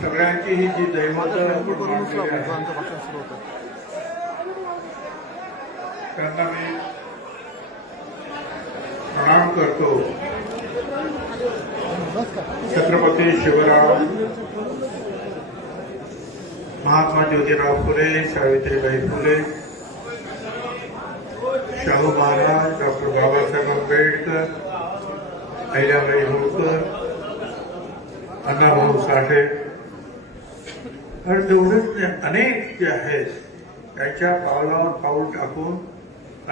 सगळ्यांची ही जी दैवत त्यांना मी प्रणाम करतो. छत्रपती शिवराम, महात्मा ज्योतिराव फुले, सावित्रीबाई फुले, शाहू महाराज, डॉक्टर बाबासाहेब आंबेडकर, अहिल्याबाई होळकर, अण्णाभाऊ साठे आणि तेवढेच अनेक जे आहेत त्यांच्या पावलावर पाऊल टाकून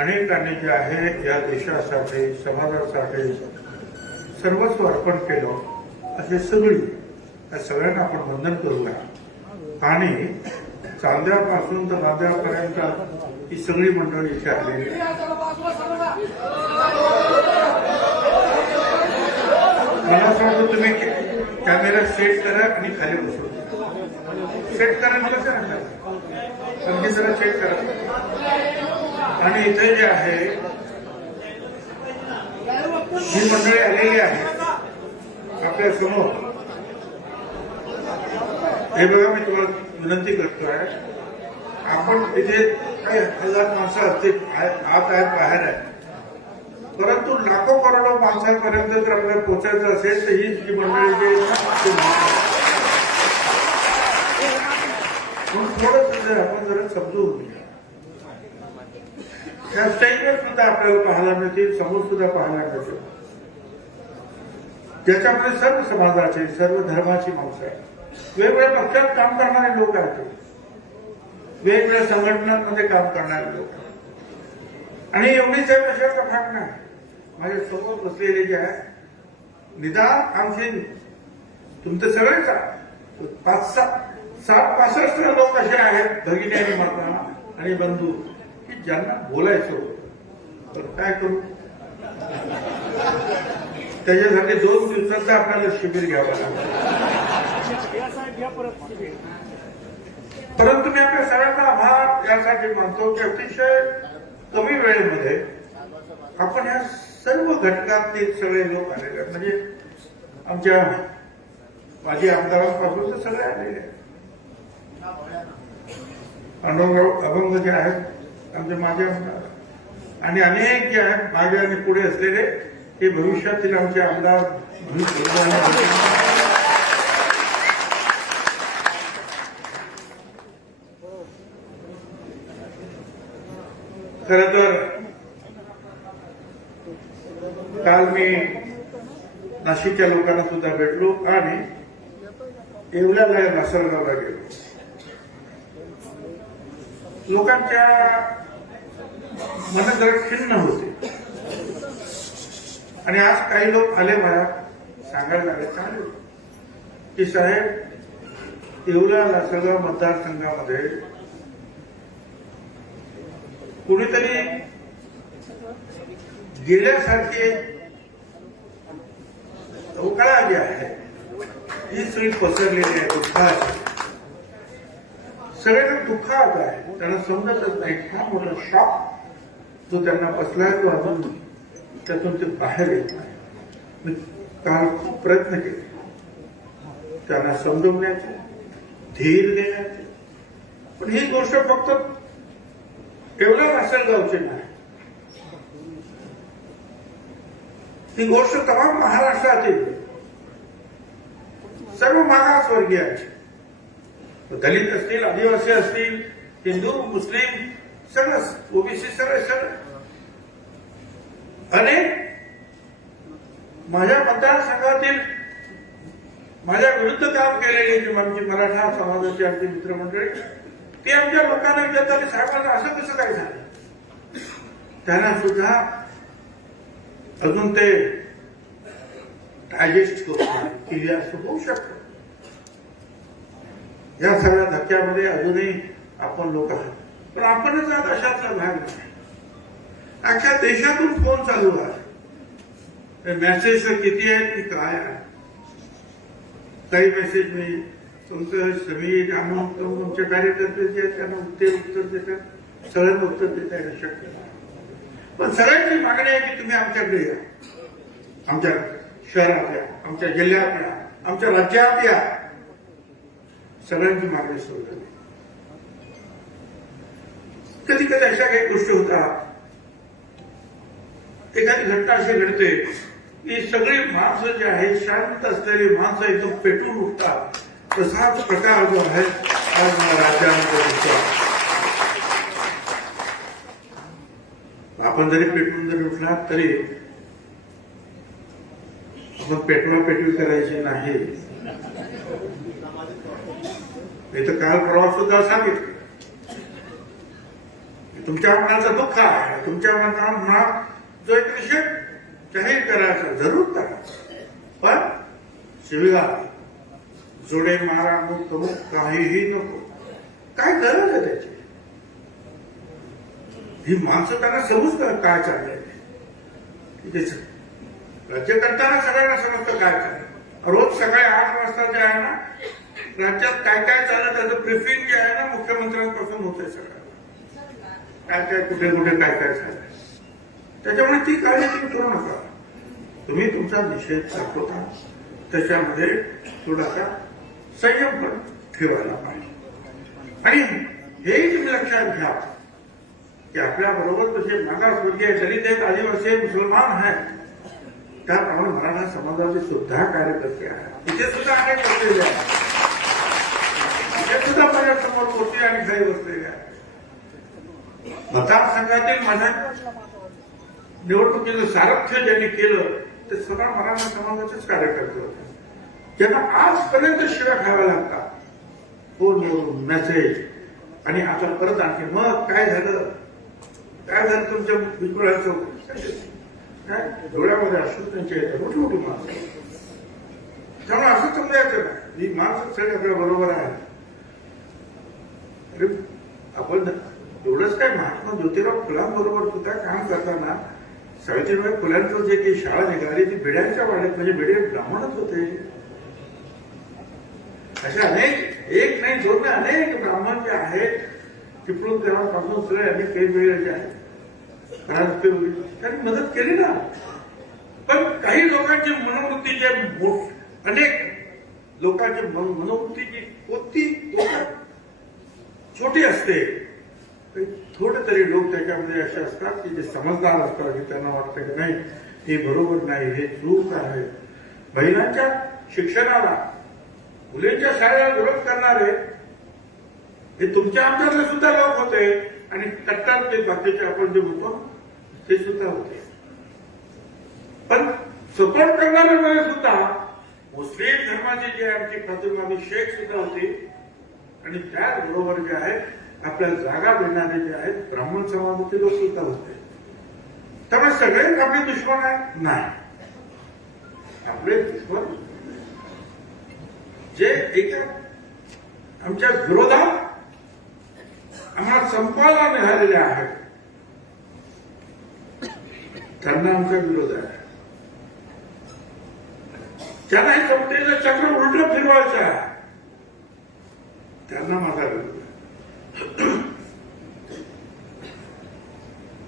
अनेकांनी जे आहे या देशासाठी, समाजासाठी सर्वस्व अर्पण केलं. असे या सगळ्यांना आपण वंदन करूया. आणि चांद्यापासून तर नांद्यापर्यंत ही सगळी मंडळी इथे आलेली. मला सांगतो, तुम्ही कॅमेरा सेट करा आणि खाली बसू. सेट करा कसं आणखी जरा सेट करा. आणि इथे जे आहे ही मंडळी आलेली आहे आपल्या समोर. हे बघा, मी तुम्हाला विनंती करतोय, आपण तिथे काही हजार माणसं असतील, आत आहेत, बाहेर आहे, परंतु लाखो करोडो माणसांपर्यंत जर आपल्याला पोहोचायचं असेल तर ही जी मंडळी थोडं आपण जरा समजून घेऊया. त्या स्टेजवर सुद्धा आपल्याला पाहायला मिळतील, समोर सुद्धा पाहायला मिळतील, ज्याच्यामध्ये सर्व समाजाचे, सर्व धर्माची माणसं आहेत, वेगवेगळ्या पक्षात काम करणारे लोक आहेत, वेगवेगळ्या संघटनांमध्ये काम करणारे लोक आहेत. आणि एवढीच आहे कशाचा भाग नाही. माझ्या समोर बसलेले जे आहे, निदान आमचे तुमचे सगळेच 65 लोक असे आहेत, भगिनी आणि माता आणि बंधू, की ज्यांना बोलायचं होतं. तर काय करू, त्याच्यासाठी 2 दिवसाचं आपल्याला शिबिर घ्यावं लागतं. परंतु मी आपल्या सगळ्यांना आभार यासाठी मानतो की अतिशय कमी वेळेमध्ये आपण या सर्व घटकातले सगळे लोक आलेले आहेत. म्हणजे आमच्या माजी आमदारांपासून तर सगळे आलेले आहेत. अभंग जे आहेत आमचे माजी आमदार आणि अनेक जे आहेत मागे आणि पुढे असलेले, ते भविष्यातील आमचे आमदार. खरं तर काल मी नाशिकच्या लोकांना सुद्धा भेटलो आणि येवल्याला लासलगावला गेलो. लोकांच्या मन जरा खिन्न होते आणि आज काही लोक आले मला सांगायला लागले, चालेल की साहेब, येवला लासलगाव मतदारसंघामध्ये कुणीतरी गेल्यासारखे अवकाळा जी आहे ही सगळी पसरलेली आहे, दुःखाची. सगळेजण दुःखात आहे, त्यांना समजतच नाही. हा मोठा शॉक जो त्यांना बसलाय, तो अजून त्यातून ते बाहेर येत नाही. मी काल खूप प्रयत्न केले त्यांना समजवण्याचे, धीर देण्याचे, पण ही गोष्ट फक्त एवढ्या लासलगावची नाही, ही गोष्ट तमाम महाराष्ट्रातील सर्व मागासवर्गीयांची, दलित असतील, आदिवासी असतील, हिंदू, मुस्लिम, सगळं, ओबीसी, सगळं अनेक माझ्या मतदारसंघातील माझ्या विरुद्ध काम केलेले जे आमची मराठा समाजाची आमची मित्रमंडळी, ते आमच्या लोकांना विचारताना साहेबांना असं कसं काय झालं, त्यांना सुद्धा अजून ते डायजेस्ट केली असं होऊ शकतं. या सगळ्या धक्क्यामध्ये अजूनही आपण लोक आहात, पण आपणच आज अशातला भाग नाही. अख्ख्या देशातून फोन चालू आहे, मेसेज किती आहेत की काय आहे. काही मेसेज मी तुमचं समीर अमुक तुमचे कार्यकर्ते जे आहेत त्यांना उत्तर देतात, सगळ्यांना उत्तर देता येणं शक्य नाही. पण सगळ्यांची मागणी आहे की तुम्ही आमच्याकडे या, आमच्या शहरातल्या, आमच्या जिल्ह्यातल्या, आमच्या राज्यातल्या सगळ्यांची मागणी सुरू झाली. कधी कधी अशा काही गोष्टी होतात, एखादी घटना अशी घडते की सगळी माणसं जी आहे शांत असलेली माणसं एकदम पेटून उठतात. तसाच प्रकार जो आहे आज राज्यामध्ये दिसतो. आपण जरी पेटून जरी उठला तरी मग पेटवा पेटवी करायची नाही. मी तर काल परवा सुद्धा सांगितलं, तुमच्या मनाचं दुःख आहे, तुमच्या मनात जो एक विषय जाहीर करायचा जरूर करा, पण शिवीगाळ, जोडे मारा, मुक्त काहीही नको. काय गरज आहे त्याची? ही माणसं त्यांना समजतं काय चाललंय. राज्य करताना सगळ्यांना समजतं काय चाललंय. रोज सकाळी 8 वाजता जे आहे ना, राज्यात काय काय चाललं त्याचं ब्रिफिंग जे आहे ना मुख्यमंत्र्यांपासून होतंय सगळं. काय काय कुठे कुठे काय काय झालं. त्याच्यामुळे ती काळजी तुम्ही करू नका. तुम्ही तुमचा निषेध दाखवता, त्याच्यामध्ये थोडासा संयम पण ठेवायला पाहिजे. आणि हेही तुम्ही लक्षात घ्या की आपल्या बरोबर जसे मागासवर्गीय, दलित आहेत, आदिवासी, मुसलमान आहेत, त्याप्रमाणे मराठा समाजाचे सुद्धा कार्यकर्ते आहेत. तिथे सुद्धा अनेक बसलेले आहेत. तिथे सुद्धा माझ्यासमोर मोठी आणि काही बसलेले आहेत. मतदारसंघातील माझ्या निवडणुकीचं सारथ्य ज्यांनी केलं ते सगळा मराठा समाजाचेच कार्यकर्ते होते, ज्यांना आजपर्यंत शिव्या खाव्या लागतात, फोनवरून मेसेज. आणि आता परत आणखी मग काय झालं, काय झालं तुमच्या बिलकुलाचं, काय डोळ्यामध्ये असून त्यांचे येतात मोठी मोठी माणसं. त्यामुळे असं समजायचं नाही ही माणसं सगळी आपल्या बरोबर आहे. अरे आपण एवढंच काय, महात्मा ज्योतिराव फुलांबरोबर सुद्धा काम करताना सावित्रीबाई फुलांचं जे काही शाळा निघाली ती भिड्यांच्या वाड्यात, म्हणजे भिडे ब्राह्मणच होते. असे अनेक, एक नाही दोन नाही, अनेक ब्राह्मण जे आहेत चिपळूणकरांपासून सगळे अनेक काही वेळ जे आहेत त्यांनी मदत केली ना. पण काही लोकांची मनोवृत्ती जे अनेक लोकांची मनोवृत्तीची कोणती छोटी असते, थोडे तरी लोक त्याच्यामध्ये असे असतात की जे समजदार असतात, की त्यांना वाटतं की नाही हे बरोबर नाही, हे चूक आहे. महिलांच्या शिक्षणाला, मुलींच्या शाळेला विरोध करणारे हे तुमच्या आमच्यातले सुद्धा लोक होते. आणि कट्टर ते बाकीचे आपण जे म्हणतो ते सुद्धा होते. पण सपोर्ट करणारे सुद्धा मुस्लिम धर्माचे जे आमची फातिमानी शेख सुद्धा होती. आणि त्याचबरोबर जे आहे आपल्याला जागा देणारे जे आहेत ब्राह्मण समाजाचे लोक सुद्धा होते. त्यामुळे सगळेच आपले दुश्मन आहेत नाही. आपले दुश्मन जे एका आमच्या विरोधात आम्हाला संपायला निघालेले आहेत त्यांना आमचा विरोध आहे. ज्यांना हे समतेचं चक्र उलट फिरवायचं आहे त्यांना माझा विरोध आहे.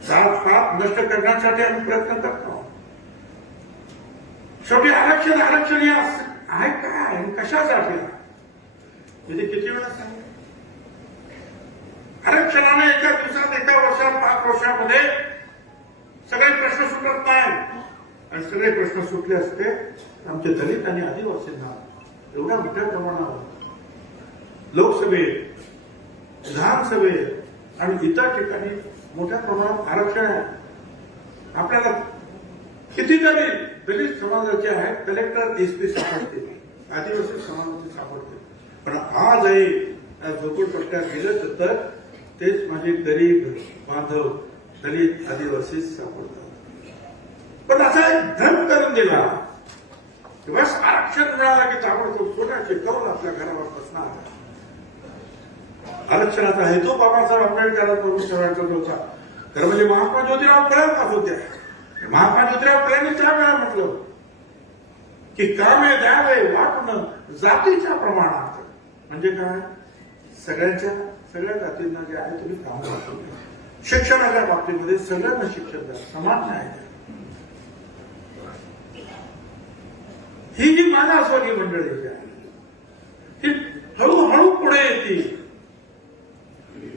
जात-पात नष्ट करण्यासाठी आम्ही प्रयत्न करतो. शेवटी आरक्षण आरक्षण हे आहे काय, कशासाठी? म्हणजे किती वेळा सांगितलं, आरक्षणाने एका दिवसात, एका वर्षात, 5 वर्षामध्ये सगळे प्रश्न सुटत नाही. आणि सगळे प्रश्न सुटले असते आमचे दलित आणि आदिवासींना एवढ्या मोठ्या प्रमाणावर लोकसभेत, विधानसभेत आणि इतर ठिकाणी मोठ्या प्रमाणात आरक्षण आहे. आपल्याला कितीतरी दलित समाजाचे आहेत कलेक्टर, एसपी सापडते, आदिवासी समाजाचे सापडते. पण आजही झोपडपट्ट्यात गेलं तर तेच माझे गरीब बांधव दलित आदिवासी सापडतात. पण असा एक धर्म करून दिला की बस आरक्षण मिळालं की ताबडतोब सोन्याचे कौल आपल्या घरावर बसणार. आरक्षणाचा हेतू बाबासाहेब आंबेडकरांपासून ठेवायचा होता. खरं म्हणजे महात्मा ज्योतिराव फुलेंपासून होत्या. महात्मा ज्योतिराव फुलेंनी त्यावेळेला म्हटलं की कामे द्यावे वाटणं जातीच्या प्रमाणात. म्हणजे काय, सगळ्या जातींना जे आहे तुम्ही काम करतो. शिक्षणाच्या बाबतीमध्ये सगळ्यांना शिक्षण द्या, समान न्याय द्या. ही जी मागासवर्गीय मंडळी जी आहे ही हळूहळू पुढे येतील,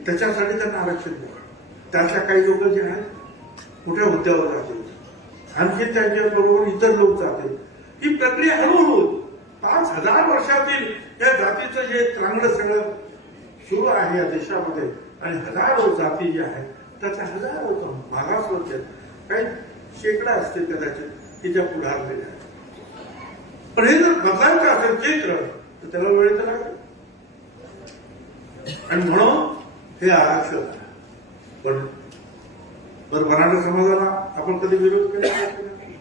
त्याच्यासाठी त्यांना आरक्षण द्यावं. त्यातल्या काही लोक जे आहेत मोठ्या हुद्द्यावर जातील, आणखी त्यांच्याबरोबर इतर लोक जातील. ही प्रक्रिया हळूहळू 5,000 वर्षातील या जातीचं जे चांगलं सगळं सुरू आहे या देशामध्ये आणि हजारो जाती ज्या आहेत त्याच्या हजारो मागासवर्गीय काही शेकडा असतील कदाचित की ज्या पुढारलेल्या आहेत. पण हे जर बदलायचं असेल चित्र तर त्याला वेळ तर लागेल आणि म्हणून हे आरक्षण आहे. पण मराठा समाजाला आपण कधी विरोध केला नाही.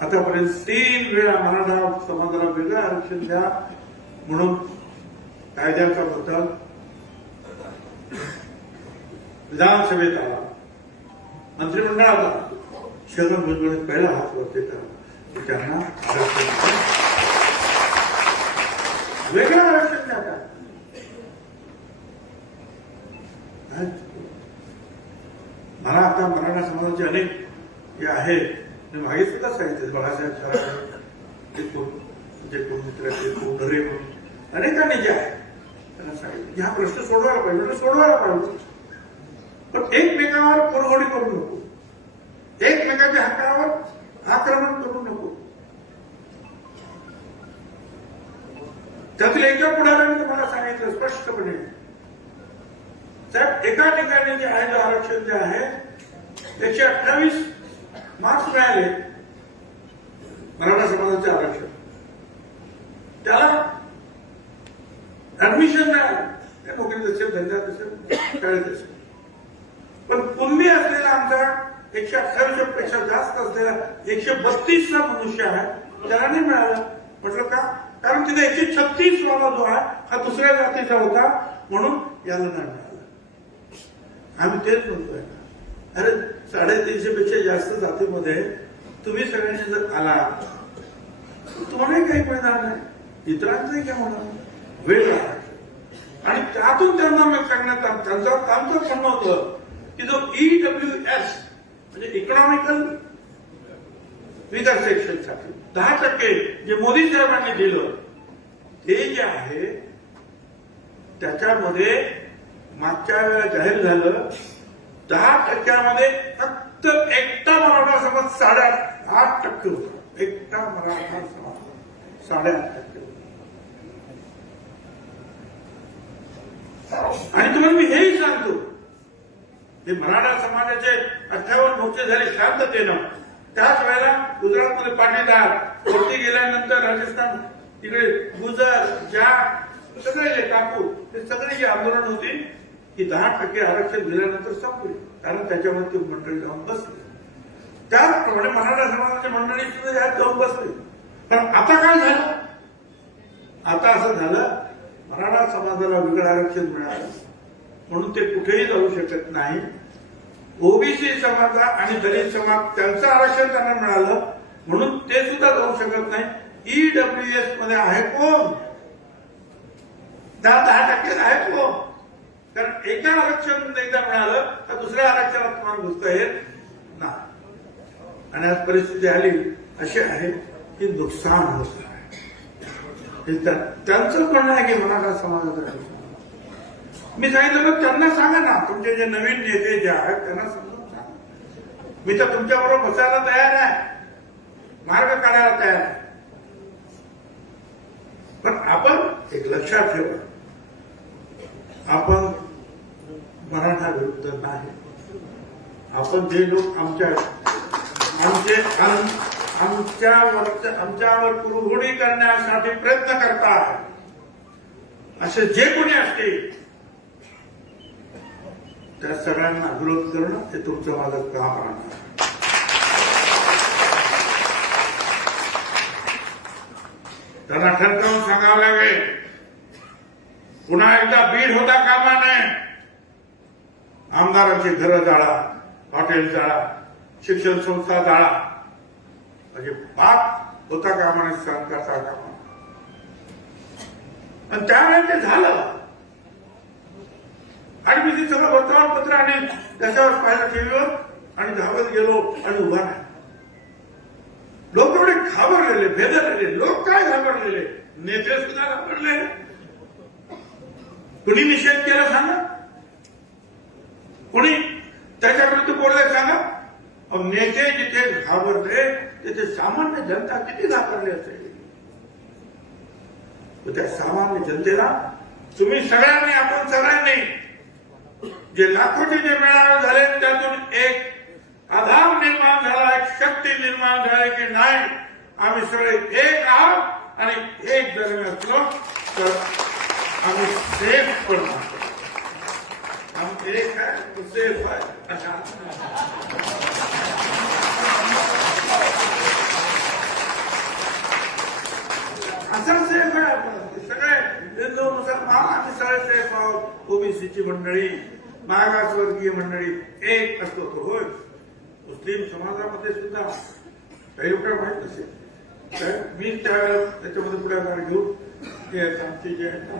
आतापर्यंत 3 वेळा मराठा समाजाला वेगळं आरक्षण द्या म्हणून कायद्याचा मुद्दा विधानसभेत आला, मंत्रिमंडळात आला, छगन भुजबळ पहिला हात वरती करा, त्यांना आरक्षण वेगळं आरक्षण द्या. मला आता मराठा समाजाचे अनेक जे आहेत मी मागे सुद्धा सांगितले, बाळासाहेब थोरात, जे मित्र धरे म्हणून अनेकांनी जे आहे त्यांना सांगितलं हा प्रश्न सोडवायला पाहिजे, सोडवायला पाहिजे. पण एकमेकावर पोरगोडी करू नको, एकमेकाच्या हक्कावर आक्रमण करू नको. त्यातील एका पुढाऱ्याने तुम्हाला सांगितलं स्पष्टपणे, साहेब एका ठिकाणी जे आहे, जे आरक्षण जे आहे 128 मार्क्स मिळाले मराठा समाजाचे आरक्षण, त्याला ऍडमिशन मिळालं, नोकरी असेल, धंद्यात असेल, शाळेत असेल. पण कुणबी असलेला आमचा 128 पेक्षा जास्त असलेला 132चा मनुष्य आहे त्याला नाही मिळालं. म्हटलं का? कारण तिथे 136 वाला जो आहे हा दुसऱ्या जातीचा होता म्हणून याला नाही मिळालं. आम्ही तेच म्हणतोय, अरे 350 पेक्षा जास्त जातीमध्ये तुम्ही सगळ्यांनी जर आला तुम्हालाही काही मिळणार नाही, इतरांचंही काय होणार, वेळ राहणार. आणि त्यातून त्यांना सांगण्यात त्यांचं म्हणणं होतं की जो EWS म्हणजे इकॉनॉमिकल विदर सेक्शन साठी 10% जे मोदी साहेबांनी दिलं ते जे आहे त्याच्यामध्ये मागच्या वेळेला जाहीर झालं 10%मध्ये फक्त एकटा मराठा समाज 8.5% होता. एकटा मराठा समाज 8.5% आणि तुम्हाला मी हेही सांगतो, हे मराठा समाजाचे 58 मोर्चे झाले शांततेनं. त्याच वेळेला गुजरातमध्ये पाटीदार, वरती गेल्यानंतर राजस्थान, तिकडे गुजर, ज्या सगळे जे कापूर, ते सगळी जी आंदोलन होती की 10% आरक्षण दिल्यानंतर संपली, कारण त्याच्यामध्ये मंडळी जाऊन बसली. त्याचप्रमाणे मराठा समाजाची मंडळी सुद्धा यात जाऊन बसली. पण आता काय झालं? आता असं झालं मराठा समाजाला वेगळं आरक्षण मिळालं म्हणून ते कुठेही जाऊ शकत नाही. ओबीसी समाज आणि दलित समाज त्यांचं आरक्षण त्यांना मिळालं म्हणून ते सुद्धा जाऊ शकत नाही. EWS मध्ये आहे कोण? 10% आहे कोण? कारण एका आरक्षण एकदा मिळालं तर दुसऱ्या आरक्षणात तुम्हाला घुसता येत नाही. आणि आज परिस्थिती आली अशी आहे की नुकसान होत आहे. त्यांचं म्हणणं आहे की मराठा समाजाचं. मी सांगितलं तर त्यांना सांगा ना, तुमचे जे नवीन नेते जे आहेत त्यांना समजून सांगा. मी तर तुमच्याबरोबर बसायला तयार आहे, मार्ग काढायला तयार आहे. पण आपण एक लक्षात ठेवा, आपण मराठा विरुद्ध नाही. आपण जे लोक आमच्यावर कुरघोडी करण्यासाठी प्रयत्न करतात असे जे कोणी असतील त्या सगळ्यांना विरोध करणं हे तुमचं माझं काम राहणार. त्यांना ठणकावून सांगावं लागेल, पुन्हा एकदा बीड होता कामा नये. आमदारांची घरं जाळा, हॉटेल जाळा, शिक्षण संस्था जाळा, म्हणजे पाप होता कामा नये, सहन करता कामा. आणि त्यावेळेस ते झालं आणि मी ते सगळं वर्तमानपत्र आणि त्याच्यावर पाहिलं टीव्हीवर आणि धावत गेलो आणि उभा नाही. लोक एवढे घाबरलेले, भेदरलेले. लोक काय घाबरलेले, नेते सुद्धा घाबरले. कुणी निषेध केला सांगा, कुणी त्याच्याविरुद्ध बोलले सांगा. नेते जिथे घाबरले तिथे सामान्य जनता किती घाबरली असेल. त्या सामान्य जनतेला तुम्ही सगळ्यांनी, आपण सगळ्यांनी जे लाखोचे जे मेळावे झाले त्यातून एक आधार निर्माण झाला, एक शक्ती निर्माण झाली की नाही आम्ही सगळे एक आहोत आणि एक जर मी असलो तर आम्ही सेफ पण आहोत. हम एक आहे तो सेफ आहे असा सेफ आहे. आपण सगळे हिंदू मुसलमान आम्ही सगळे सेफ आहोत. ओबीसीची मंडळी, मागासवर्गीय मंडळी एक असतो तो. होय, मुस्लिम समाजामध्ये सुद्धा काही लोक माहीत नसेल. मी त्याच्यामध्ये पुढाकार घेऊन ते आमचे जे आहेत ना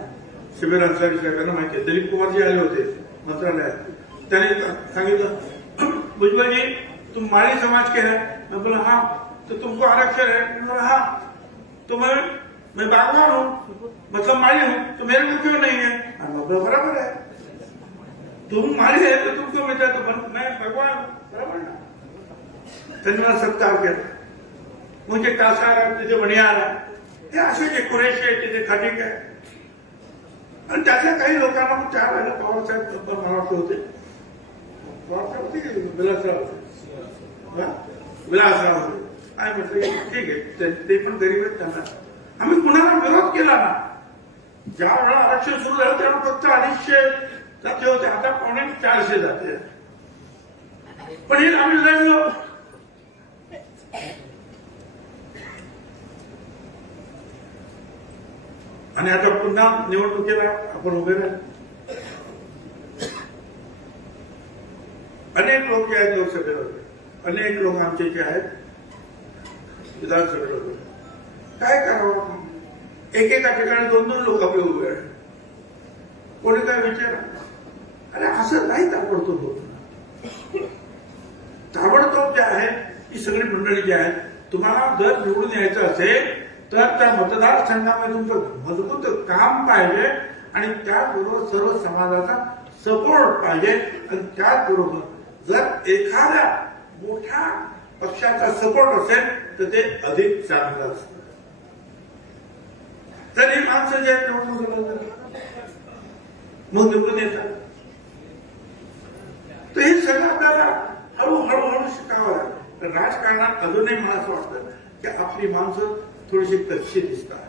शिबिर अन्सारी साहेबांना माहिती आहे. दिलीप कुमारजी आले होते मंत्रालयात. त्यांनी सांगितलं भुजबल जी तुम माली समाज के है. मैं बोला हाँ. तो तुमको आरक्षण है. मैं बोला हाँ. तो मैं बागवान हूँ, मतलब माली हूँ, तो मेरे को क्यों नहीं है. बराबर है, तुम माली है तो तुमको मिलता, तो मैं भगवान बराबर ना. त्यांनी मला सत्कार केला. म्हणजे कासार आहे, तिथे वणियार आहे, हे असे जे कुरेशी आहे तिथे खाटिक आहे. आणि त्याच्या काही लोकांना मग त्या वेळेला पवारसाहेब मला वाटत होते, पवारसाहेब होते विलासराव होते. काय म्हटलं ठीक आहे, ते पण गरीब आहेत, त्यांना आम्ही कुणाला विरोध केला ना. ज्या वेळेला आरक्षण सुरू झालं तेव्हा फक्त 250 जाते होते, आता 450 जाते. पण हे आम्ही लढलो. आणि आता पुन्हा निवडणुकीला आपण उभे राहू. अनेक लोक जे आहेत लोकसभेला होते, अनेक लोक आमचे जे आहेत विधानसभेला होते. काय करावं, एकेका ठिकाणी 2-2 लोक आपले उभे आहेत. कोणी काय विचार, अरे असं नाही ताबडतोब होत. ताबडतोब जे आहे ही सगळी मंडळी जी आहेत, तुम्हाला जर निवडून यायचं असेल तर त्या मतदारसंघामध्ये तुमचं मजबूत काम पाहिजे आणि त्याचबरोबर सर्व समाजाचा सपोर्ट पाहिजे. आणि त्याचबरोबर जर एखाद्या मोठ्या पक्षाचा सपोर्ट असेल तर ते अधिक चांगलं असतं. तर ही माणसं जे निवडणूक मग निवडून येतात. तर हे सगळं आपल्याला हळूहळू शिकावं लागतं. राजकारणात अजूनही मला असं वाटतं की आपली माणसं थोडीशी कच्ची दिसतात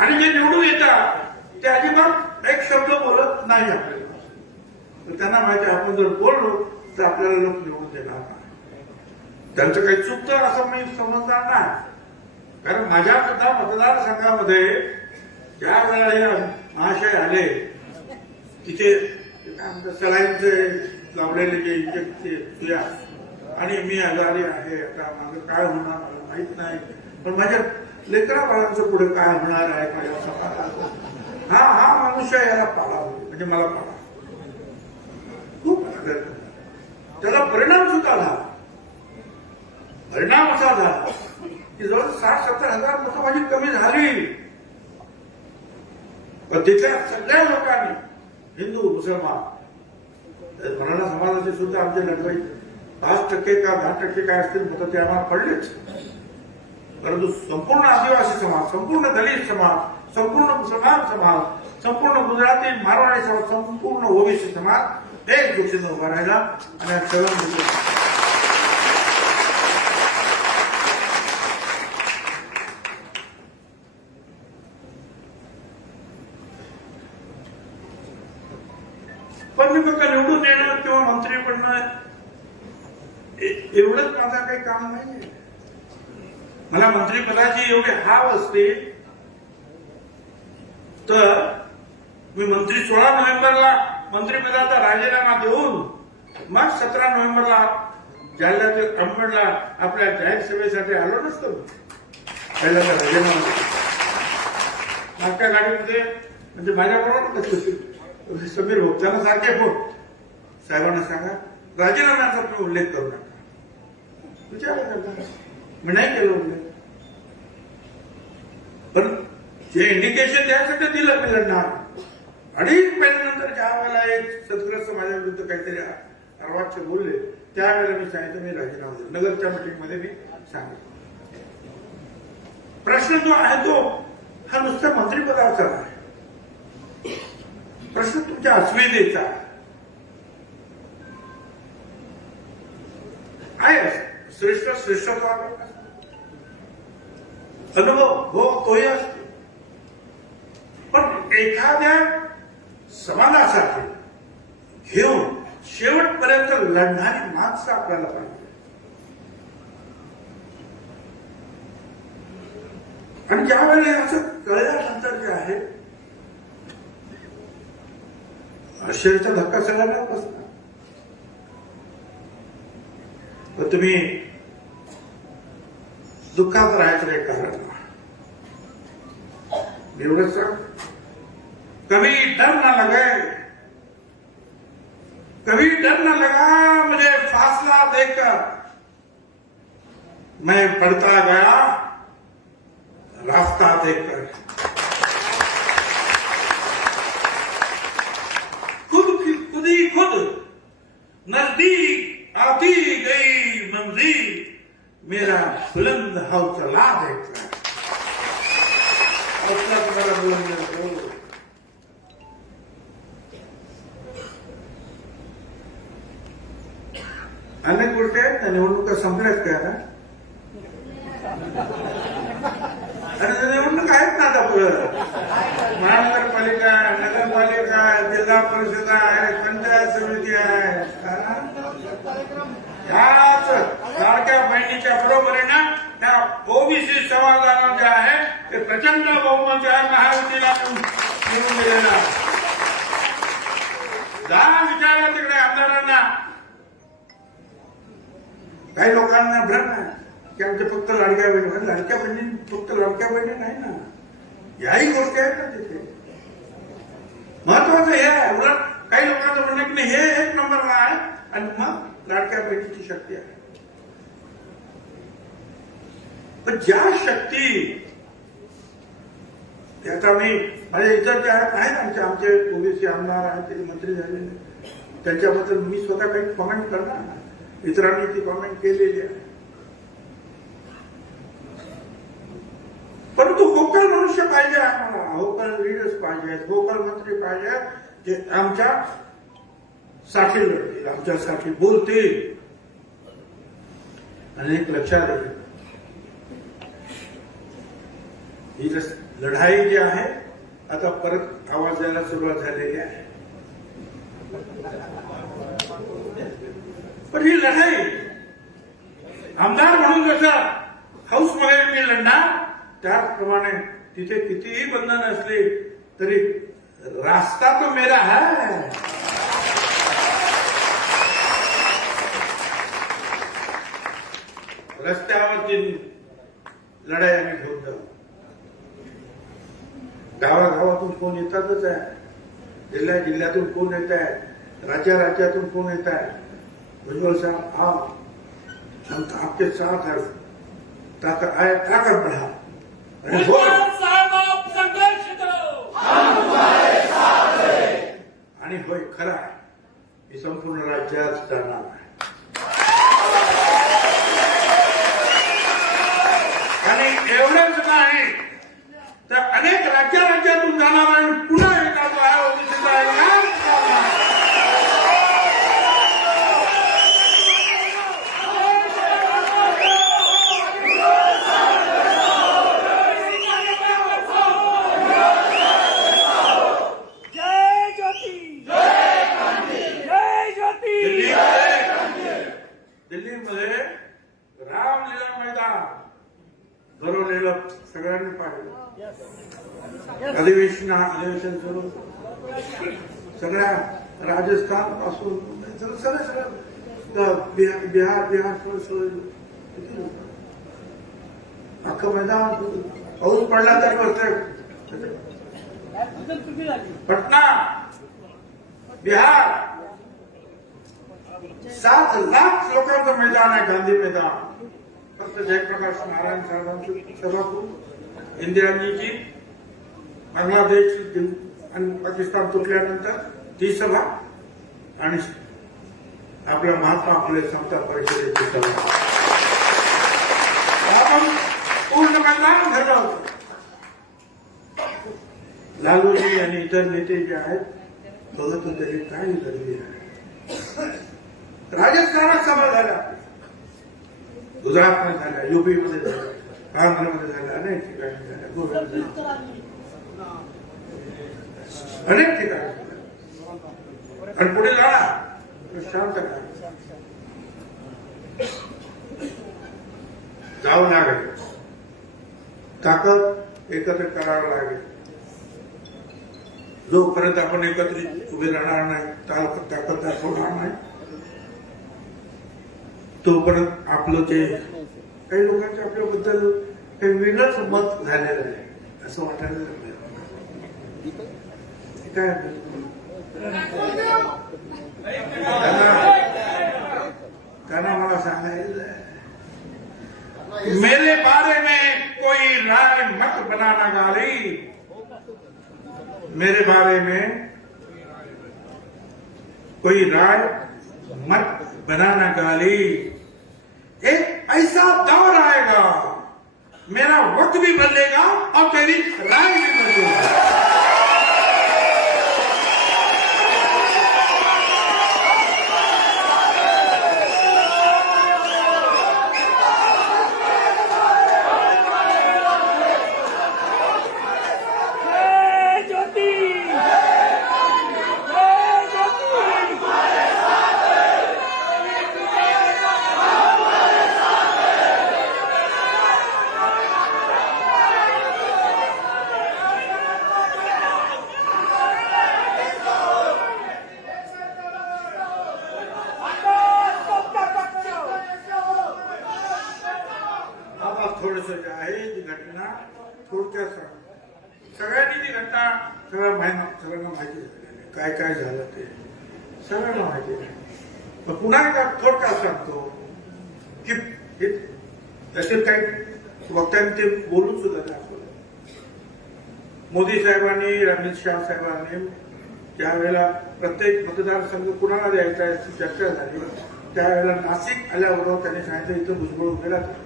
आणि जे निवडून येतात ते अजिबात एक शब्द बोलत नाही आपल्याला. तर त्यांना माहिती आहे आपण जर बोललो तर आपल्याला लोक निवडून देणार नाही. त्यांचं काही चुकतं असं मी समजणार नाही. कारण माझ्या सुद्धा मतदारसंघामध्ये ज्या वेळेला हे महाशय आले तिथे काय म्हणतात सलाईनचे लावलेले जे इंजेक्शन आणि मी आजारी आहे, आता माझं काय होणार मला माहित नाही. पण माझ्या लेकरा बाळांचं पुढे काय होणार आहे माझ्या समाजात, हा मनुष्य याला पाळा, म्हणजे मला पाळा. खूप त्याला परिणाम सुद्धा झाला. परिणाम असा झाला की जवळ 60-70 हजार मतं माझी कमी झाली. पण तिथल्या सगळ्या लोकांनी, हिंदू मुसलमान मराठा समाजाचे सुद्धा आमचे लढवाई 5% का 10% काय असतील मतं ते आम्हाला पडलेच. परंतु संपूर्ण आदिवासी समाज, संपूर्ण दलित समाज, संपूर्ण मुसलमान समाज, संपूर्ण गुजराती मारवाडी समाज, संपूर्ण ओबीसी समाज एक गोष्टीनं उभा राहिला आणि सगळं पण मी फक्त निवडून येणं किंवा मंत्री बनणं एवढंच माझा काही काम नाही. मला मंत्रिपदाची एवढी हाव असते तर मी मंत्री 16 नोव्हेंबरला मंत्रिपदाचा राजीनामा देऊन मग 17 नोव्हेंबरला जालन्यातील अंबडला आपल्या जाहीर सभेसाठी आलो नसतो. पहिल्याचा राजीनामा मागच्या गाडीमध्ये म्हणजे माझ्याबरोबर कसं समीर भाऊ त्यांना सारखे फोन साहेबांना सांगा राजीनाम्याचा तुम्ही उल्लेख करू नका. विचार करता मी नाही केलं उल्लेख, पण जे इंडिकेशन द्यायचं ते दिलं मी लढणार. 2.5 महिन्यानंतर ज्या वेळेला एक सदग्रस्त माझ्या विरुद्ध काहीतरी अर्वाच्य बोलले त्यावेळेला मी सांगितलं मी राजीनामा दिला. नगरच्या मीटिंगमध्ये मी सांगितलं. प्रश्न जो आहे तो हा नुसत्या मंत्रिपदाचा आहे, प्रश्न तुमच्या अस्मितेचा आहे. श्रेष्ठ श्रेष्ठत्वाचा अनुभव हो तोही असतो, पण एखाद्या समाजासाठी घेऊन शेवटपर्यंत लढणारी माणसं आपल्याला पाहिजे. आणि ज्या वेळेला असं कळल्यानंतर जे आहे आश्चर्याचा धक्का सगळ्यांना बसला. पण तुम्ही दुःखात राहायचं काही कारण एवढंच सांग. कभी डर न लगे, कभी डर न लगा मुझे फासला देकर, मैं पढ़ता गया रास्ता देखकर. खुद ही खुद नजदीक आती गई मंजिल, मेरा बुलंद हौसला देखकर. हौसला तुम्हाला बुलंद. अनेक गोष्टी आहेत ना, निवडणुका संपल्यात काय ना, आणि निवडणूक आहेत ना आता पुढं. महानगरपालिका, नगरपालिका, जिल्हा परिषद आहे, पंचायत समिती आहे. ह्याच लाडक्या बहिणीच्या बरोबरीनं त्या ओबीसी समाजाला जे आहे ते प्रचंड बहुमत आहे महायुतीला निवडून दिलेला. जा विचारा तिकडे आमदारांना. काही लोकांना भ्रम आहे की आमच्या फक्त लाडक्या बहिणी, लाडक्या बहिणी फक्त लाडक्या बहिणी नाही ना, याही गोष्टी आहेत ना तिथे. महत्वाचं हे आहे. उलट काही लोकांचं म्हणणं की नाही हे 1 नंबरला आहे आणि मग लाडक्या बहिणीची शक्ती आहे. पण ज्या शक्ती त्याचा मी माझ्या इतर जे आहेत आमचे ओबीसी आमदार आहेत ते मंत्री झालेले, त्यांच्याबद्दल मी स्वतः काही कमेंट करणार ना, इतरांनी ती कमेंट केलेली आहे. परंतु होकल मनुष्य पाहिजे आम्हाला, होकल लीडर्स पाहिजेत, होकल मंत्री पाहिजेत जे आमच्या साठी लढतील, आमच्यासाठी बोलतील. आणि एक लक्षात येईल, ही लढाई जी आहे आता परत आवाज द्यायला सुरुवात झालेली आहे. पण ही लढाई आमदार म्हणून जसं हाऊसमध्ये मी लढणार, त्याचप्रमाणे तिथे कितीही बंधन असले तरी रास्ता तो मेरा है. रस्त्यावरची लढाई आम्ही घेऊन जाऊ. गावागावातून कोण येतातच आहे, जिल्ह्यातून कोण येत आहे, राज्यातून कोण येत आहे. भुजबल साहब आप हम तो आपके साथ है, ताकत बढ़ा. आणि होय खरा हे संपूर्ण राज्यात जाणार आहे. आणि एवढंच नाही तर अनेक राज्यातून जाणार आहे. पुन्हा एका दिल्लीमध्ये रामलीला मैदान भरवलेलं सगळ्यांनी पाहिलं. अधिवेशन सुरू सगळ्या राजस्थान पासून सगळं बिहार अख्खं मैदान पाऊस पडला तरी बसतोय. पटना बिहार 7 लाख लोकांचं मैदान आहे गांधी मैदान. फक्त जयप्रकाश नारायण साहेबांची सभा करू, इंदिराजीची बांगलादेश आणि पाकिस्तान तुटल्यानंतर ती सभा आणि आपल्या महात्मा फुले समता परिषदेची सभा आपण पूर्ण मैदान भरलं होतं. लालूजी आणि इतर नेते जे आहेत बघत होते हे काय गर्दी आहे. राजस्थानात सभा झाल्या, गुजरातमध्ये झाल्या, युपी मध्ये झाल्या, आंध्रमध्ये झाल्या, अनेक ठिकाणी झाल्या, गोव्यात झाल्या, अनेक ठिकाणी. आणि पुढे जाणार शांत करा, जावं लागेल, ताकद एकत्र करावं लागेल. जोपर्यंत आपण एकत्रित उभे राहणार नाही, ताकद दाखवणार नाही, तोपर्यंत आपलं ते काही लोकांचे आपल्याबद्दल काही वेगळंच मत झालेलं आहे असं वाटायला लागलं. काय त्यांना मला सांगायचं, मेरे बारे में कोई राय मत बनाना गाली, मेरे बारे में कोई राय मत बनाना गाली. एक ऐसा दौर आएगा, मेरा वक्त भी बदलेगा और मेरी राय भी बदलेगी. थोडस जे आहे ती घटना थोडक्यात सगळ्यांनी ती घटना सगळ्यांना माहिती झाली, काय काय झालं ते सगळ्यांना माहिती आहे. पुन्हा एकदा थोडक्यात सांगतो की त्यातील काही वक्त्यांनी ते बोलून सुद्धा दाखवलं. मोदी साहेबांनी, अमित शहा साहेबांनी ज्या वेळेला प्रत्येक मतदारसंघ कुणाला द्यायचा याची चर्चा झाली, त्यावेळेला नाशिक आल्याबरोबर त्यांनी सांगितलं इथं भुजबळ उभे राहतात.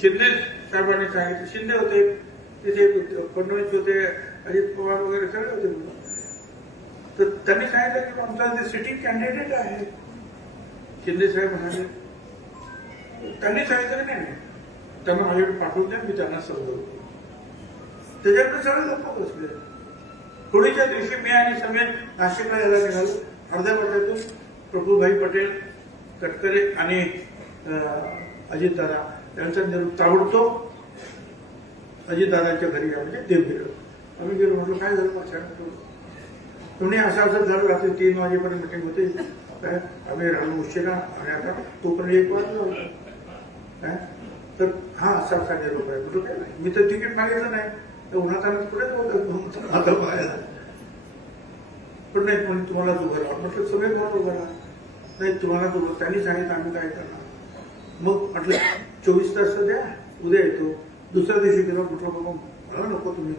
शिंदे साहेबांनी सांगितलं, शिंदे होते तिथे, फडणवीस होते, अजित पवार वगैरे सगळे होते. तर त्यांनी सांगितलं की आमचा ते सिटिंग कॅन्डिडेट आहे. शिंदे साहेब म्हणाले, त्यांनी सांगितलं नाही, त्यांना माझ्याकडे पाठवून द्या, मी त्यांना समजवतो. त्याच्याकडे सगळे लोक बसले. होळीच्या दिवशी मी आणि समेत नाशिकला यायला निघालो. अर्ध्या वाट्यातून प्रफुल्लभाई पटेल, तटकरे आणि अजितदादा त्यांचा निरोप ताबडतोब अजितदादांच्या घरी म्हणजे देवगिरी आम्ही गेलो. म्हटलं काय झालं पक्षाने, तुम्ही असं झालं, रात्री 3 वाजेपर्यंत मिटिंग होते, काय आम्ही राहून उशिरा आणि आता तोपर्यंत 1 वाजला होता काय. तर हा असा निरोप आहे. म्हटलं काय नाही, मी तर तिकीट मागितलं नाही, तर उन्हातानाच पुढे आता पाहायला पण नाही, पण तुम्हालाच उभं राहा. म्हटलं सगळे कोण उभं राहा, नाही तुम्हाला त्यांनी सांगितलं आम्ही काय करणार. मग म्हटलं 24 तास द्या, उद्या येतो. दुसऱ्या दिवशी गेलो, म्हटलं बाबा मला नको तुम्ही.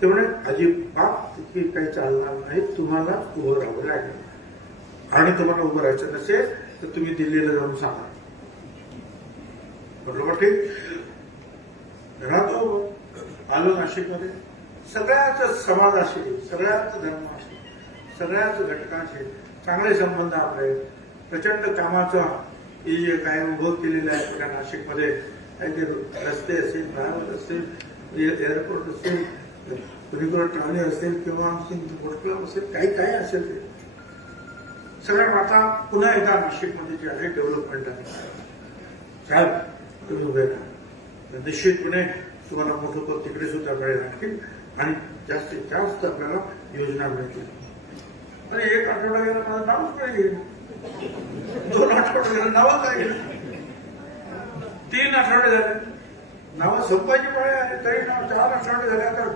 ते म्हणे अजिबात तितकी काही चालणार नाही, तुम्हाला उभं राहावं लागेल आणि तुम्हाला उभं राहायचं नसेल तर तुम्ही दिल्लीला जाऊन सांगा. म्हटलं ठीक. राहतो आलो नाशिकमध्ये. सगळ्याच समाजाशी, सगळ्याच धर्माशी, सगळ्याच घटकांशी चांगले संबंध आपले. प्रचंड कामाचा हे जे काय उभं केलेलं आहे त्या नाशिकमध्ये, काही रस्ते असेल, फ्लायओव्हर असेल, एअरपोर्ट असेल, कुणीकडे ठाणे असेल किंवा बोट क्लब असेल, काही काय असेल ते सगळ्या आता पुन्हा एकदा नाशिकमध्ये जे आहे डेव्हलपमेंट आहे. साहेब तुम्ही उभे राहा, निश्चितपणे तुम्हाला मोठं पद तिकडे सुद्धा मिळेल आणखी आणि जास्तीत जास्त आपल्याला योजना मिळतील. आणि 1 आठवडा गेला माझं नावच काय घेईल, 2 आठवडे गेलं नावच काय घेईल, 3 आठवडे झाले नावं संपायची पाळी आहे, तरी नाव 4 आठवडे झाले. तर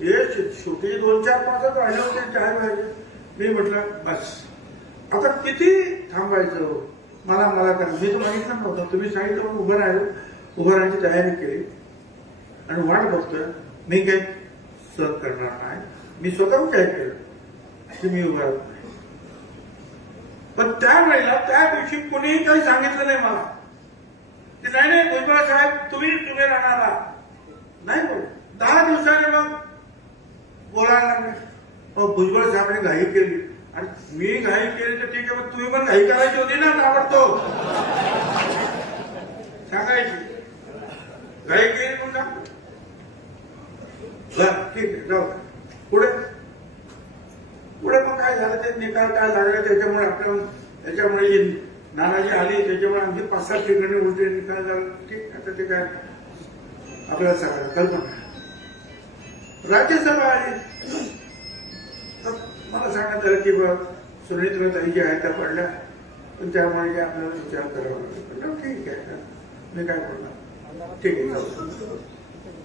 हे शेवटी 2-4 मासात राहिले होते काय पाहिजे. मी म्हटलं बस आता किती थांबायचं? मला करा, मी तर मागितलं नव्हतं, तुम्ही सांगितलं म्हणून उभं राहायची तयारी केली आणि वाट बघतोय. मी काही सहन करणार नाही. मी स्वतःहून काय केलं की मी उभा राहत नाही. पण त्यावेळेला त्या दिवशी कोणीही काही सांगितलं नाही मला की नाही भुजबळ साहेब तुम्ही राहणार नाही. बोल 10 दिवसांनी मग बोलायला लागले. मग भुजबळ साहेबांनी घाई केली आणि मी घाई केली तर ठीक आहे, पण तुम्ही पण घाई करायची होती ना, ताबडतोब सांगायची. घाई केली म्हणून सांग ठीक आहे, जाऊ पुढे मग काय झालं ते निकाल काय लागला त्याच्यामुळे नाराजी आली, त्याच्यामुळे आणखी 5-7 ठिकाणी उलटे निकाल झाला. ठीक, आता ते काय आपल्याला सगळ्यांना कल्पना. राज्यसभा आली, मला सांगण्यात आलं की सुनीताताई ज्या आहेत त्या पडल्या, पण त्यामुळे आपल्याला विचार करावा लागेल. ठीक आहे, मी काय बोलणार, ठीक आहे.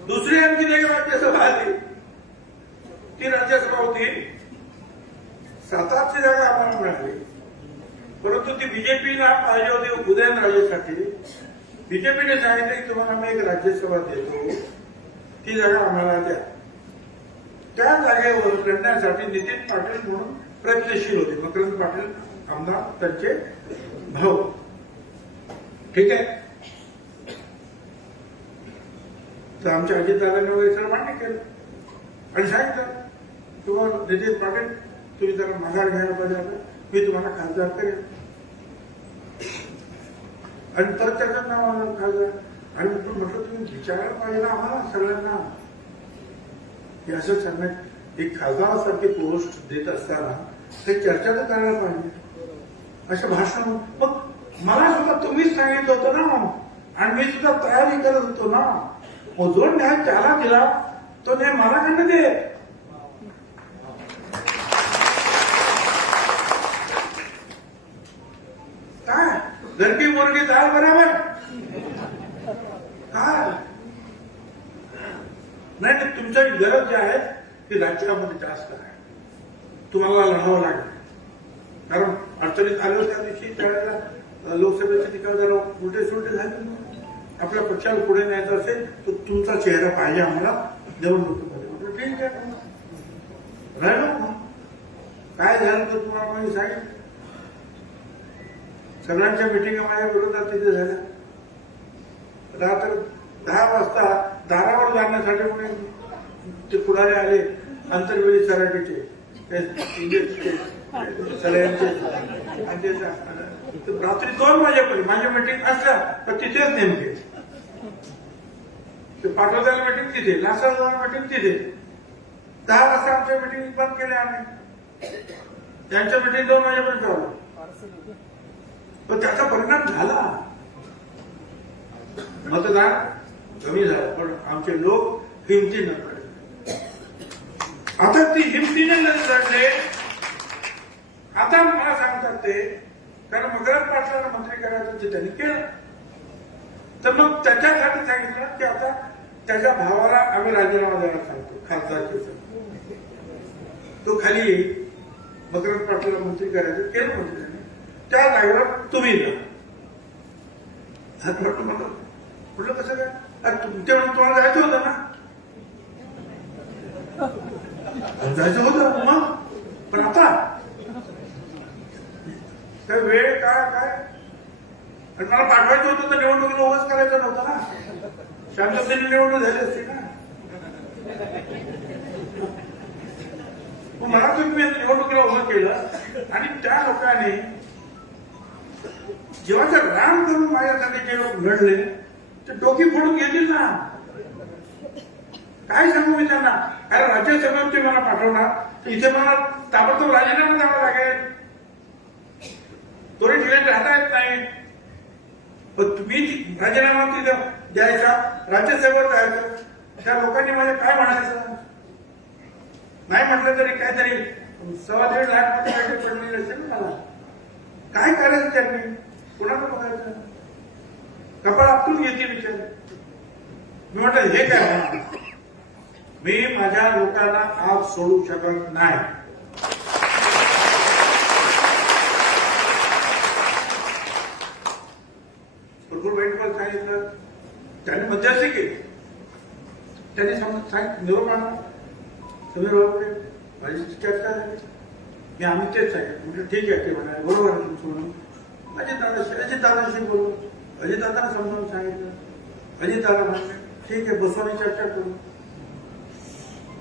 दुसरी आणखी एक राज्यसभा आली, ती राज्यसभा होती 7-8ची जागा आम्हाला मिळाली, परंतु ती बीजेपीला पाहिजे होती उदयनराजेसाठी. बीजेपीने सांगितलं की तुम्हाला आम्ही एक राज्यसभा देतो, ती जागा आम्हाला द्या. त्या जागेवर लढण्यासाठी नितीन पाटील म्हणून प्रयत्नशील होते, मकरंद पाटील आमदार, त्यांचे भाऊ. ठीक आहे, तर आमच्या अजितदादांनी वगैरे सर मान्य केलं आणि सांगितलं तुम्हाला नितीन पाटील तुम्ही जरा माघार घ्यायला पाहिजे, मी तुम्हाला खासदार करेन. आणि परत त्याचं नाव आलं खासदार. आणि म्हटलं तुम्ही विचारायला पाहिजे ना आम्हाला सगळ्यांना, हे असं सांगण्यात एक खासदारासारखे पोस्ट देत असताना ते चर्चा तर करायला पाहिजे. अशा भाषण मग मला सुद्धा तुम्हीच सांगितलं होतं ना, आणि मी सुद्धा तयारी करत होतो ना. जो न्याय त्याला दिला तो न्याय मला कडे दे. काय गरबी मुरगी डाळ बरोबर काय नाही, तुमच्या गरज जी आहे ती राज्यामध्ये जास्त आहे, तुम्हाला लढावं लागेल. कारण अडचणीत आलो त्या दिवशी त्यावेळेला लोकसभेचे निकाल जरा उलटे सुलटे झाले. आपल्या पक्षाला पुढे न्यायचं असेल तर तुमचा चेहरा पाहिजे आम्हाला निवडणुकीमध्ये. ठीक आहे, राहिलो काय झालं तर तुम्हाला मी सांगेन. सगळ्यांच्या मिटिंग माझ्या विरोधात तिथे झाल्या. रात्र 10 वाजता दारावर जाण्यासाठी कोणी ते पुढारी आले, आंतरवेली सराटीचे सगळ्यांचे. रात्री 2 वाजेपर्यंत माझी मिटिंग असल्या तर तिथेच नेमके ते पाठवताना मिटिंग तिथे, लासाला मिटिंग तिथे. 10 वाजता आमच्या मिटिंग बंद केल्या आम्ही, त्यांच्या मिटिंग 2 वाजेपर्यंत चालू. पण त्याचा परिणाम झाला, मतदान कमी झालं, पण आमचे लोक हिमतीनं लढले. आता ती हिमतीने लढले. आता मला सांगतात ते, कारण मकरंद पाटलांना मंत्री करायचं ते त्यांनी केलं, तर मग त्याच्यासाठी सांगितलं की आता त्याच्या भावाला आम्ही राजीनामा द्यायला सांगतो खासदारकीचा. तो खाली येईल, मकरंद पाटलाला मंत्री करायचं केलं मंत्र्यांनी, त्या जागेवर तुम्ही जा. म्हटलं कसं काय, तुमच्याकडून तुम्हाला जायचं होतं ना, जायचं होतं मग, पण आता काय वेळ काय आणि मला पाठवायचं होतं तर निवडणुकीला उभंच करायचं नव्हतं ना, शांततेने निवडणूक झाली असते ना. मला तुम्ही निवडणुकीला उभं केलं आणि त्या लोकांनी जेव्हा ते राम करून माझ्यासाठी जे लोक लढले ते डोकी फोडून घेतील ना. काय सांगू मी त्यांना, कारण राज्यसभेवर ते मला पाठवणार तर इथे मला ताबडतोब राजीनामा द्यावा लागेल, तोरी ठिकाणी राहता येत नाही. पण तुम्ही राजीनामा तिथं द्यायचा, राज्यसभेवर जायचं, त्या लोकांनी माझ्या काय म्हणायचं, नाही म्हटलं तरी काहीतरी 1.25 लाख मध्ये पडलेली असेल मला. काय करायचं त्यांनी, कुणाला बघायचं, कपाळ आपटून घेतील विचार. मी म्हटलं हे काय, मी माझ्या लोकांना आज सोडू शकत नाही. मुकुल वाईटकर सांगितलं, त्यांनी मध्यस्थी केली, त्यांनी सांगितलं निरोप आणला समीर बाबूकडे, माझी चर्चा झाली, मी आम्ही तेच सांगितलं. म्हणजे ठीक आहे, ते म्हणाले बरोबर आहे तुमचं म्हणून अजितदादाशी बोलू, अजितदादांना समजावून सांगितलं, अजितदादा म्हणले ठीक आहे बसवून चर्चा करू.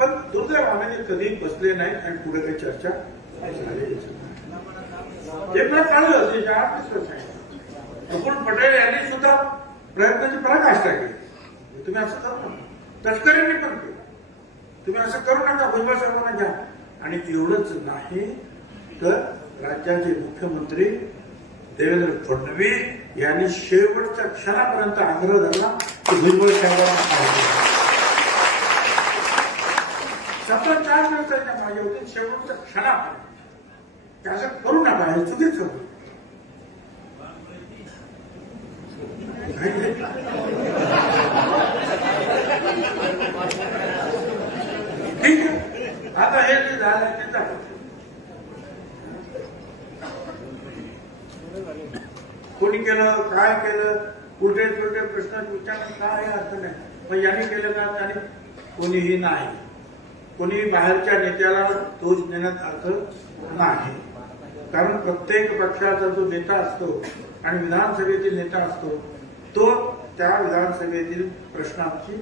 पण दुर्दैवाने कधी बसले नाही आणि पुढे काही चर्चा झाली. एक वेळ काढलं ते 8 सांगितलं. मुकुल पटेल यांनी सुद्धा प्रयत्नाची पराकाष्ठा केली. तुम्ही असं करू नका, तस्करीने पण केलं, तुम्ही असं करू नका, भुजबळ साहेबांना घ्या. आणि एवढंच नाही तर राज्याचे मुख्यमंत्री देवेंद्र फडणवीस यांनी शेवटच्या क्षणापर्यंत आग्रह धरला की भुजबळ साहेबांना 4 दिवसाच्या मागे होते. शेवटच्या क्षणापर्यंत असं करू नका, हे चुकीचं होतं. ठीक आहे, आता हे जे झालं ते झालं. कोणी केलं, काय केलं, कुठे छोटे प्रश्न विचारणं काय अर्थ नाही. पण यांनी केलं का, त्याने कोणीही नाही. कोणी बाहेरच्या नेत्याला दोष देण्यात अर्थ नाही. कारण प्रत्येक पक्षाचा जो नेता असतो आणि विधानसभेतील नेता असतो तो त्या विधानसभेतील प्रश्नांची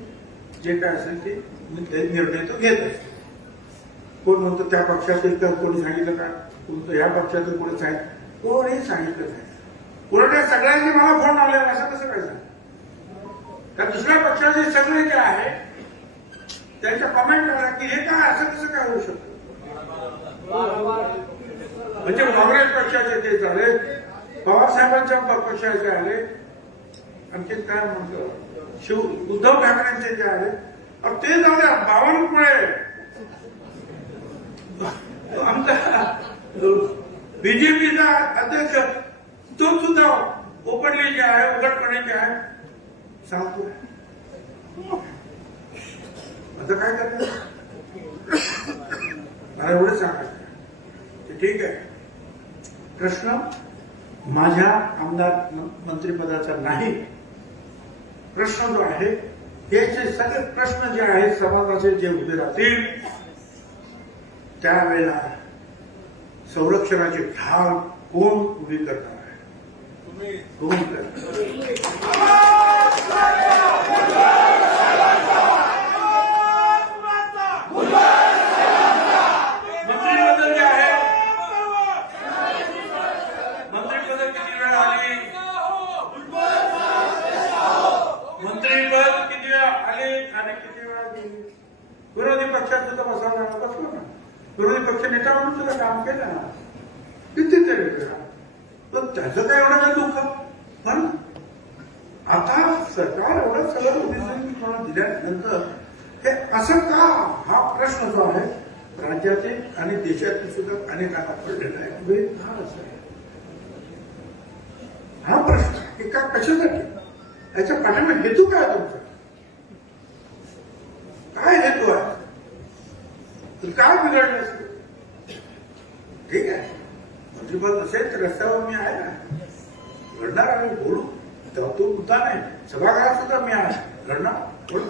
जे काय असेल ते निर्णय तो घेत असतो. कोण म्हणतो त्या पक्षातील का कोणी सांगितलं का, कोणतं ह्या पक्षातील कोणी सांगितलं, कोणी सांगितलं नाही. उलट सगळ्यांनी मला फोन आले, असं कसं काय सांग. त्या दुसऱ्या पक्षाचे सगळे जे आहे त्यांच्या कमेंट आल्या की हे काय असं कसं काय होऊ शकतं. म्हणजे काँग्रेस पक्षाचे ते झाले, पवारसाहेबांच्या पक्षाचे आले, आणखी काय म्हणतो उद्धव ठाकरेंचे जे आले, ते जाऊ द्या. बावनकुळे आमचा बीजेपीचा अध्यक्ष तो सुद्धा ओपनली जे आहे, उघडपणे जे आहे सांगतो. आता काय करणार, मला एवढं सांगायचं. ठीक आहे, प्रश्न माझ्या आमदार मंत्रिपदाचा नाही. प्रश्न जो आहे हे जे सगळे प्रश्न जे आहेत समाजाचे जे उभे राहतील त्यावेळेला संरक्षणाची ढाल कोण उभी करणार आहे, कोण करणार. विरोधी पक्षात सुद्धा बसवणार बसलो ना, विरोधी पक्ष नेता म्हणून सुद्धा काम केलं ना, कितीतरी वेळा. पण त्याचं काय एवढं काय दुःख. पण आता सरकार एवढं सगळं उमेदवारी दिल्यानंतर हे असं का, हा प्रश्न जो आहे राज्यातील आणि देशातील सुद्धा अनेकांना पडलेला आहे. हा प्रश्न एका कशासाठी, याच्या पाठीमागे हेतू काय तुमचा, काय हेतू आहे, काय बिघडलं असेल. ठीक आहे, मंत्रिपद नसेल तर रस्त्यावर मी आहे ना, लढणार आणि बोलू, तेव्हा तो मुद्दा नाही. सभागृहात सुद्धा मी आहे, लढणार बोलू.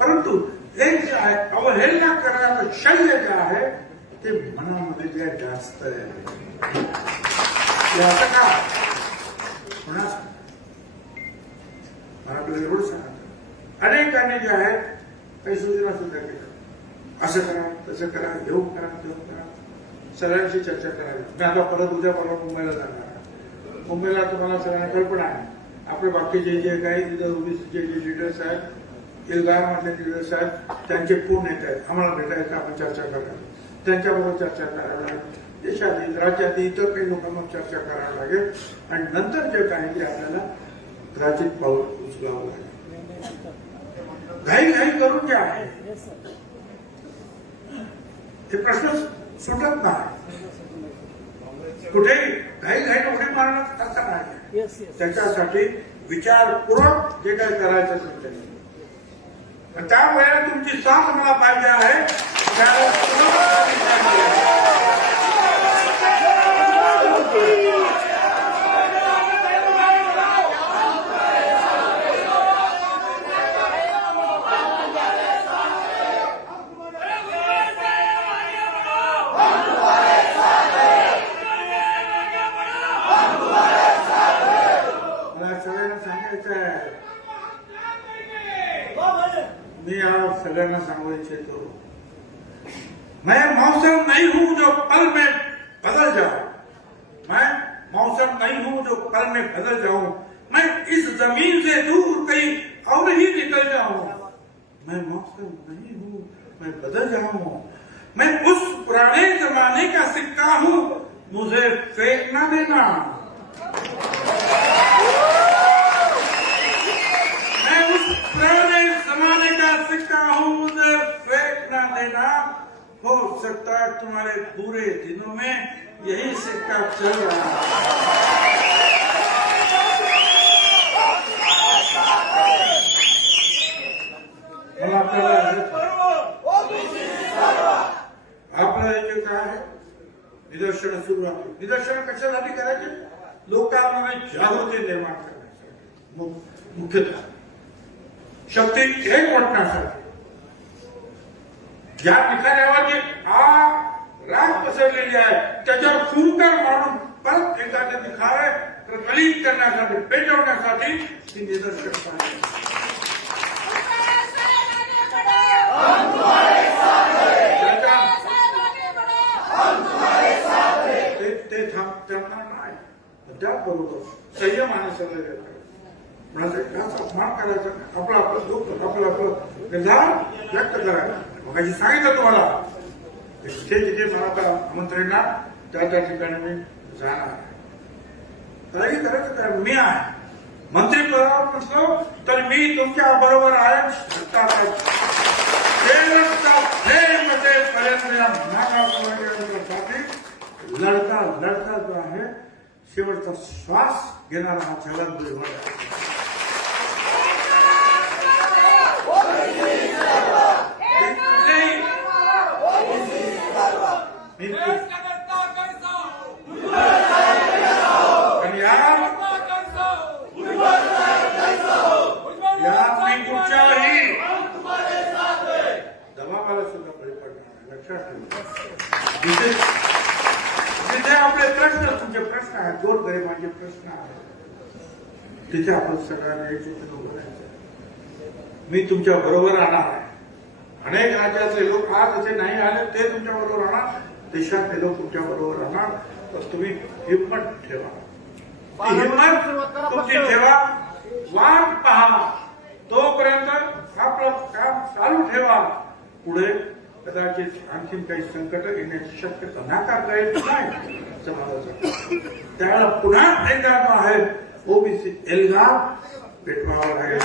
परंतु हे जे आहे अवहेलना करण्याचं शल्य जे आहे ते मनामध्ये जे जास्त आहे. असं का होणार, मला आपल्याला एवढं सांगा. अनेकांनी जे आहे काही सूचना सुद्धा केल्या, असं करा, तसं करा, येऊन करा, तेव्हा करा, सगळ्यांशी चर्चा करावी. मी आता परत उद्या परवा मुंबईला जाणार आहे. मुंबईला तुम्हाला सगळ्यांना कल्पना आहे, आपले बाकीचे जे काही तिथं ओबीसीचे जे लिडर्स आहेत, एल्गार मधले लिडर्स आहेत, त्यांचे फोन येत आहेत, आम्हाला भेटायचं, आपण चर्चा करावी, त्यांच्याबरोबर चर्चा करावी लागेल. देशातील राज्यातील इतर काही लोकांना चर्चा करावी लागेल आणि नंतर जे काही ते आपल्याला कदाचित पाऊल उचलावं लागेल. घाई करून जे आहे हे प्रश्न सुटत नाही. कुठेही घाई उडी मारणं तसं नाही. त्याच्यासाठी विचारपूर्वक जे काही करायचं त्यावेळेला तुमची साथ मला पाहिजे आहे. सांगायचं आहे. मी आज सगळ्यांना सांगू इच्छितो, मैं मौसम नहीं हूं जो पल में बदल जाऊं, मैं मौसम नहीं हूं जो पल में बदल जाऊं, मैं इस जमीन से दूर कहीं और ही निकल जाऊं, मैं मौसम नहीं हूं मैं बदल जाऊं, मैं उस पुराने जमाने का सिक्का हूं, मुझे फेंक ना देना, मैं उस पुराने जमाने का सिक्का हूं, मुझे फेंक ना देना। हो सकता है तुम्हारे बुरे दिनों में यही सिक्का चल रहा है। आपल्याला जे काय आहे निदर्शन सुरू आहे. निदर्शन कशासाठी करायचे? लोकांमध्ये जागृती निर्माण करण्यासाठी, मुख्यतः शक्ती एक वाटण्यासाठी. ज्या ठिकाणावर जे राग पसरलेली आहे त्याच्यावर फुंकर मारून परत एखाद्या दिखावे प्रकलित करण्यासाठी, पेटवण्यासाठी ती निदर्शक आहे. ते थांबणार नाही. त्याचबरोबर संयमाने सगळं येतात. याचा अपमान करायचा, आपलं आपलं दुःख, आपलं आपलं निर्धार व्यक्त करायला. मग सांगितलं तुम्हाला जिथे जिथे मला आता आमंत्रण ना त्या त्या ठिकाणी मी जाणार आहे. काही करायचं काय, मी आहे मंत्री पदावर नसलो तर मी तुमच्या बरोबर आहे. लढता लढता जो आहे शेवटचा श्वास घेणारा हा छगन भुजबळ आहे. मी कुठच्याही दबावाला सुद्धा बळी पडणार नाही. लक्षात ठेवा. जिथे आपले प्रश्न, तुमचे प्रश्न आहेत, गोरगरिबांचे प्रश्न आहेत, तिथे आपण सगळ्यांना एकजुटीने उभं राहायचं. मी तुमच्या बरोबर राहणार आहे. अनेक राज्याचे लोक आज असे नाही आले, ते तुमच्या बरोबर राहणार. देशातले लोक तुमच्या बरोबर राहणार. तर तुम्ही हिंमत ठेवा, हिंमत तुमची ठेवा. वाट पहा, तोपर्यंत आपलं काम चालू ठेवा. पुढे कदाचित आणखीन काही संकट येण्याची शक्यता नाकारता येत नाही समाजासाठी. त्यावेळेला पुन्हा एकदा आहे ओबीसी एल्गार पेटवावा लागेल.